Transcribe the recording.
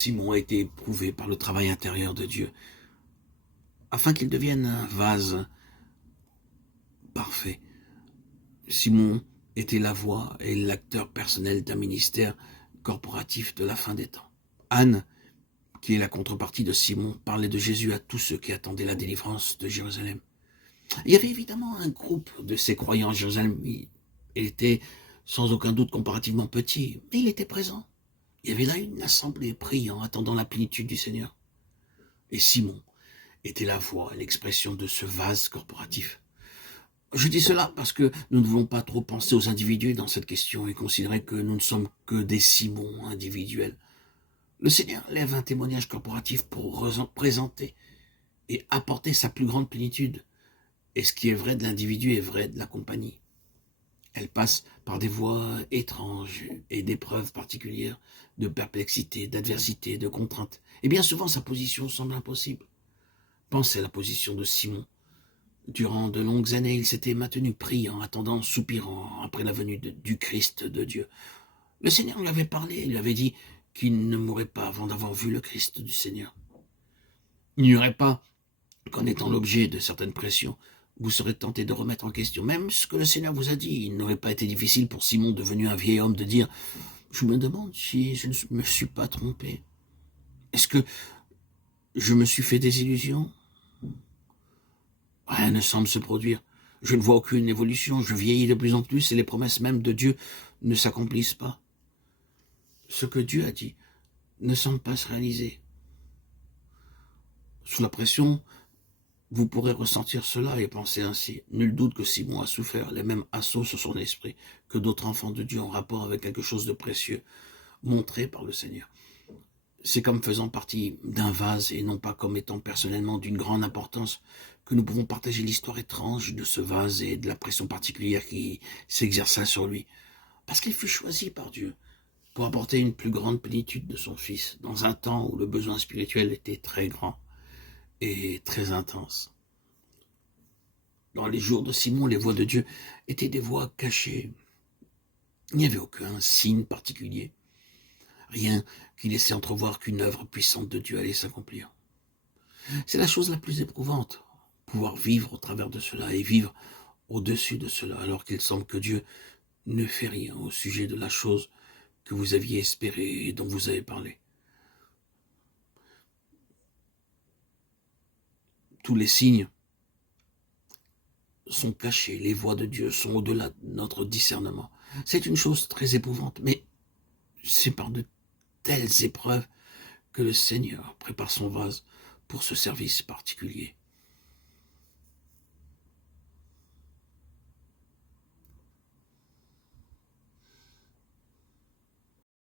Simon a été éprouvé par le travail intérieur de Dieu, afin qu'il devienne un vase parfait. Simon était la voix et l'acteur personnel d'un ministère corporatif de la fin des temps. Anne, qui est la contrepartie de Simon, parlait de Jésus à tous ceux qui attendaient la délivrance de Jérusalem. Il y avait évidemment un groupe de ces croyants à Jérusalem. Il était sans aucun doute comparativement petit, mais il était présent. Il y avait là une assemblée priant, attendant la plénitude du Seigneur. Et Simon était la voix et l'expression de ce vase corporatif. Je dis cela parce que nous ne voulons pas trop penser aux individus dans cette question et considérer que nous ne sommes que des Simons individuels. Le Seigneur lève un témoignage corporatif pour présenter et apporter sa plus grande plénitude. Et ce qui est vrai de l'individu est vrai de la compagnie. Elle passe par des voies étranges et d'épreuves particulières, de perplexité, d'adversité, de contraintes. Et bien souvent, sa position semble impossible. Pensez à la position de Simon. Durant de longues années, il s'était maintenu priant, attendant, soupirant, après la venue du Christ de Dieu. Le Seigneur lui avait parlé, il lui avait dit qu'il ne mourrait pas avant d'avoir vu le Christ du Seigneur. Il n'y aurait pas qu'en étant l'objet de certaines pressions, vous serez tenté de remettre en question même ce que le Seigneur vous a dit. Il n'aurait pas été difficile pour Simon, devenu un vieil homme, de dire « Je me demande si je ne me suis pas trompé. Est-ce que je me suis fait des illusions ? Rien ne semble se produire. Je ne vois aucune évolution. Je vieillis de plus en plus et les promesses même de Dieu ne s'accomplissent pas. Ce que Dieu a dit ne semble pas se réaliser. » Sous la pression, vous pourrez ressentir cela et penser ainsi. Nul doute que Simon a souffert les mêmes assauts sur son esprit que d'autres enfants de Dieu en rapport avec quelque chose de précieux, montré par le Seigneur. C'est comme faisant partie d'un vase et non pas comme étant personnellement d'une grande importance que nous pouvons partager l'histoire étrange de ce vase et de la pression particulière qui s'exerça sur lui. Parce qu'il fut choisi par Dieu pour apporter une plus grande plénitude de son Fils dans un temps où le besoin spirituel était très grand et très intense. Dans les jours de Simon, les voix de Dieu étaient des voix cachées. Il n'y avait aucun signe particulier, rien qui laissait entrevoir qu'une œuvre puissante de Dieu allait s'accomplir. C'est la chose la plus éprouvante, pouvoir vivre au travers de cela et vivre au-dessus de cela, alors qu'il semble que Dieu ne fait rien au sujet de la chose que vous aviez espérée et dont vous avez parlé. Tous les signes sont cachés, les voies de Dieu sont au-delà de notre discernement. C'est une chose très éprouvante, mais c'est par de telles épreuves que le Seigneur prépare son vase pour ce service particulier.